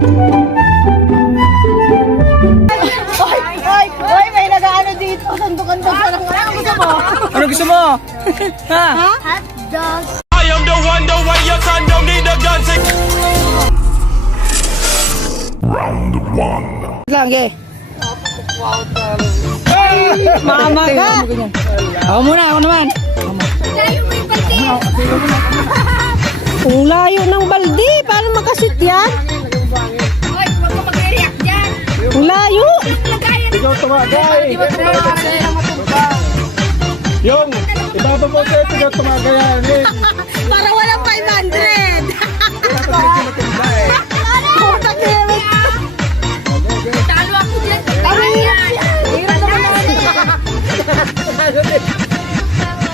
Oy, may nag-ano dito. Sandok-andok sa lang. Ano gusto mo? Ano gusto mo? Ha? Hot dog. I am the one, the way your son don't need a gun to... Round one. Lagi. Mama ka. Ako muna, ako naman. Layo mo yung balde. Ang layo ng balde. Paano makashoot yan? Oy, huwag ka mag-react dyan. Ang layo. Lagayan. Ikaw tumagay. Yung, ibaba mo siya, ikaw tumagay. Para walang 500. Puta Derek. Talo ako dyan. Lagayan. Hirap naman ako.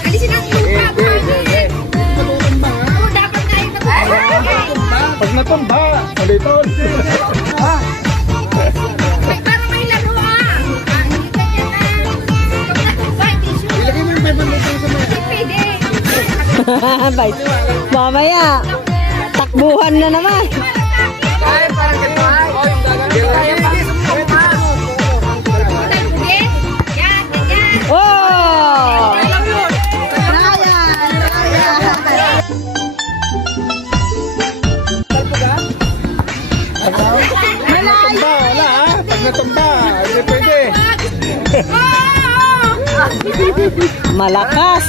Alisin ang lupa. Oo, dapat tayo natumba. Pag natumba, uliton. Para may laro hindi ganyan na. Pag natumba, hindi sure. Ilagay mo yung 500 sa mga. Pwede. Bye. Mamaya. Takbuhan na naman. Oh! Natumba, wala ha? Pag natumba, hindi pwede. Malakas.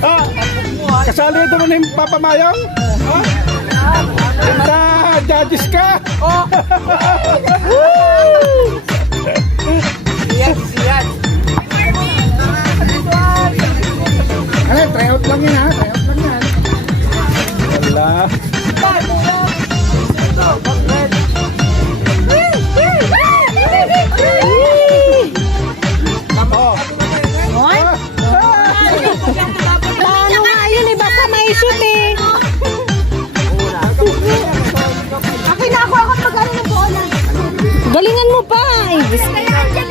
Ah, kasali ito na yung Papa Mayong? Sa judges ka? Ano, try out lang yan ha? Try out lang yan. Wala. Oh. Paano nga yun eh? Basta may shoot eh. Akin na ako mag-ano ng bola. Galingan mo pa. Kaya dyan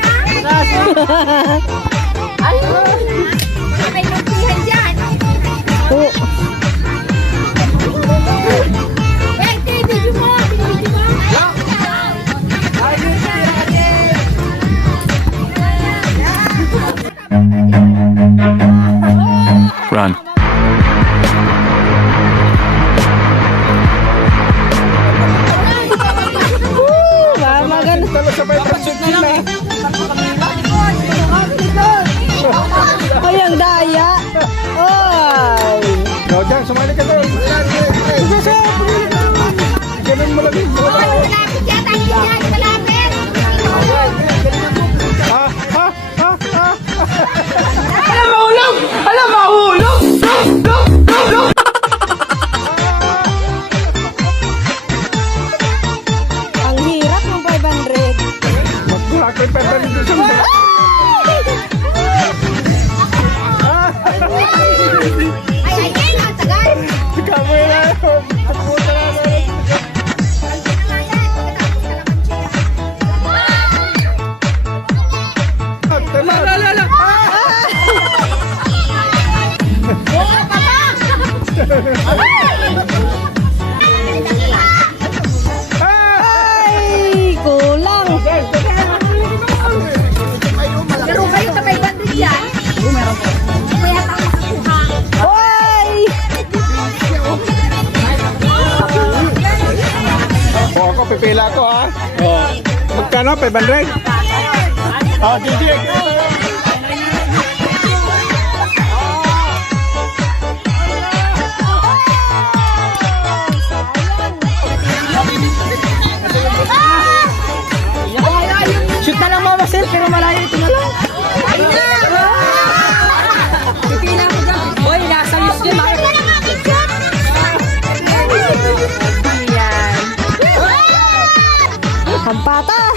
Ay, may nagpihan dyan. Oh. Eh, video mo. Video mo. Run. Maganda. Talo sabay transition na. Ay, ang daya. Ay. Go dyan, sumali ka doon. Ganun mo lang yung bola. Malapit yan. Tayo yan. Malapit. Ang hirap ng 500. Magkuha ko yung 500 doon sa mga. Ay, ang tagal. Ikaw mo yun. Pupunta na naman. Ay, kulang. Pero kayo sa 500 yan. Kaya tayo makakuha. Ay! O ako, pipila ko ha. Magkano? 500? Oh, Gigi. Shoot na lang Mama Sel, pero malayo ito na lang. Pipila ko dyan. Hoy, nasa news yun. Yan. Hampatan.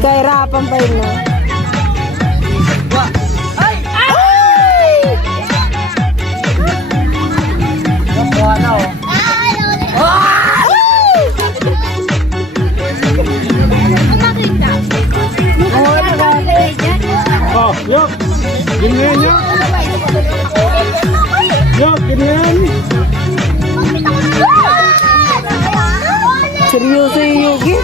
Kahirapan pa yun, no? Oh, yuk. Ginian yuk. Yuk, ginian. Seryoso yung Yugi.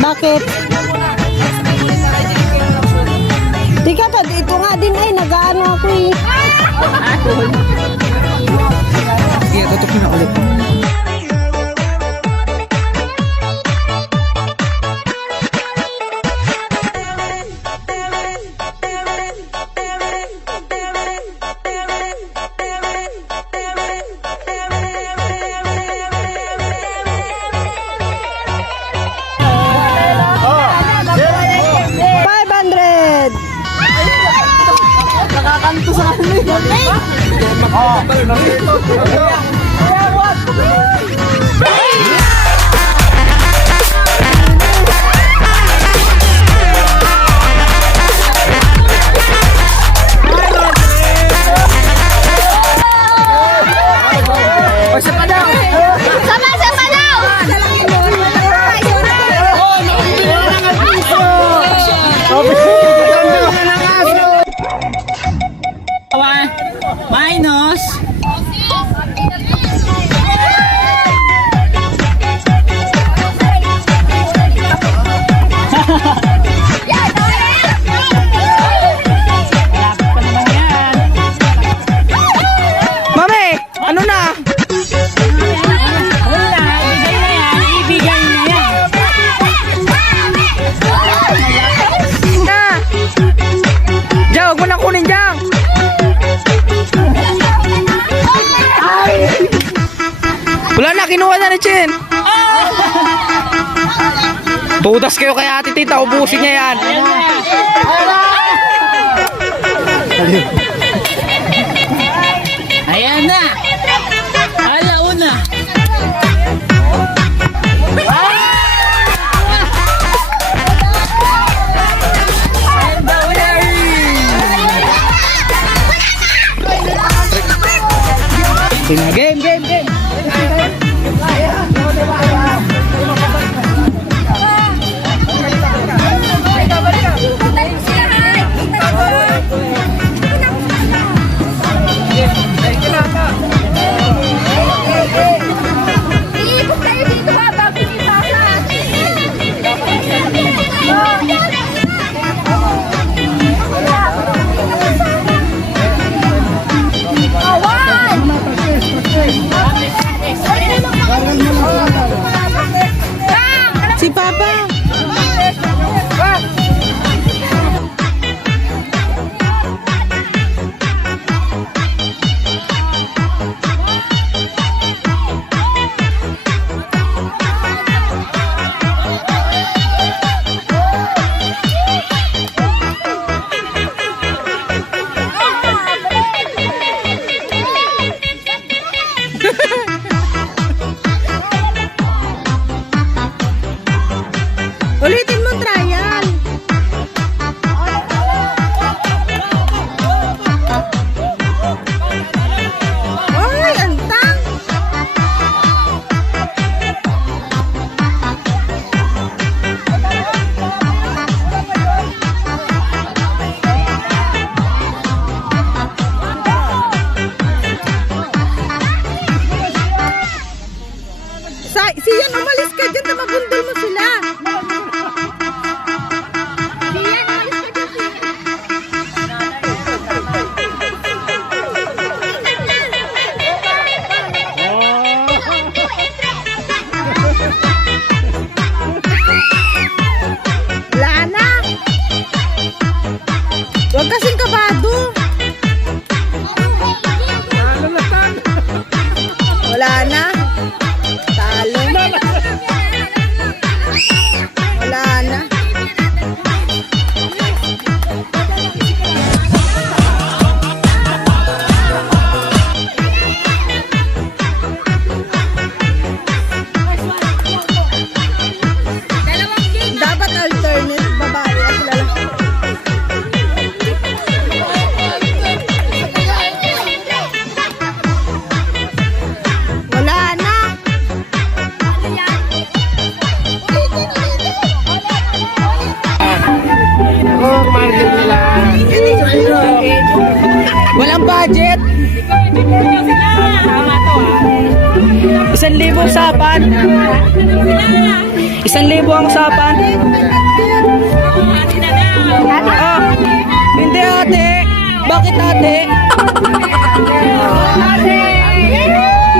Bakit? Di ka pa, dito nga din ay nag-ano ako eh. Sige, tutukin na ulit. Minus. Mami, ano na? Wala, ibigay na yan. Na! Diyan, huwag mo na kunin dyan! Wala na, kinuha na ni Chin. Tudas kayo kay ate tita, ubusin niya yan. Ayan na. Alauna. Game. Si Papa. Ulitin mo trial. Ay, antang. Si yan naman. umalis ka dyan, mabundol mo sila. Sian, umalis ka dyan, Sian. Wala na. Huwag kasing kabado. Ano na tan? Wala na. Talo. Wala na. Dalawang game. Dapat alternate babae at lalaki. Wala na. Oh, market nila. Walang budget. 1,000 usapan. 1,000 ang usapan. Ah, hindi ate. Bakit ate?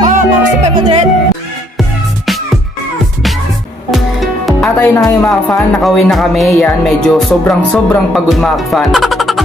Oh, bakit si 500? At ayun na ngayon mga fan, nakawin na kami. Yan, medyo sobrang pagod mga fan.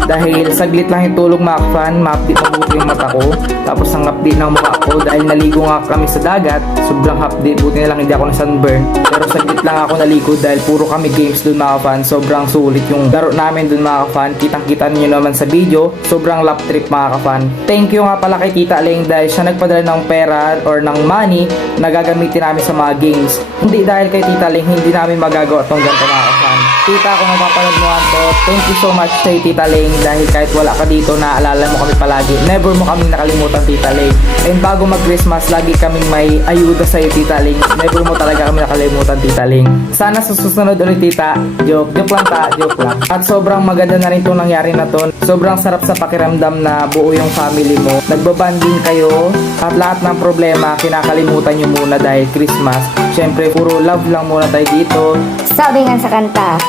Dahil saglit lang yung tulog mga fan, ma-update mabuti yung mata ko. Tapos ang update ng mukha ko dahil naligo nga kami sa dagat. Sobrang update, buti na lang hindi ako na sunburn. Pero saglit lang ako naligo dahil puro kami games dun mga fan. Sobrang sulit yung laro namin dun mga fan. Kitang-kita niyo naman sa video. Sobrang lap trip mga fan. Thank you nga pala kay Tita Ling dahil siya nagpadala ng pera or ng money na gagamitin namin sa mga games. Hindi dahil kay Tita Ling, hindi namin magagawa itong ganito mga fan. Tita, kung napapanood mo to, thank you so much kay Tita Ling dahil kahit wala ka dito, naaalala mo kami palagi. Never mo kami nakalimutan, Tita Ling. And bago mag-Christmas, lagi kaming may ayuda sa'yo, Tita Ling. Never mo talaga kami nakalimutan, Tita Ling. Sana sa susunod ulit, Tita. Joke lang ta, joke lang. At sobrang maganda na rin itong nangyari na to. Sobrang sarap sa pakiramdam na buo yung family mo. Nagbabanding kayo at lahat ng problema, kinakalimutan nyo muna dahil Christmas. Siyempre, puro love lang muna tayo dito. Sabi nga sa kanta,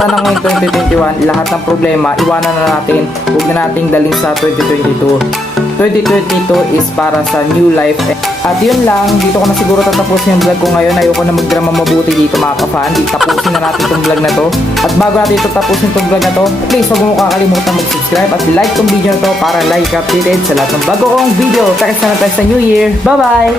Sana ngayong 2021, lahat ng problema, iwanan na natin. Huwag na nating daling sa 2022. 2022 is para sa new life. At yun lang, dito ko na siguro tatapusin yung vlog ko ngayon. Ayoko na magdrama mabuti dito mga ka-fan. Tapusin na natin itong vlog na to. At bago natin ito tapusin itong vlog na to, please huwag mo kakalimutan mag-subscribe at like tong video na to para like updated sa lahat ng bago kong video. Takas na tayo sa New Year. Bye-bye!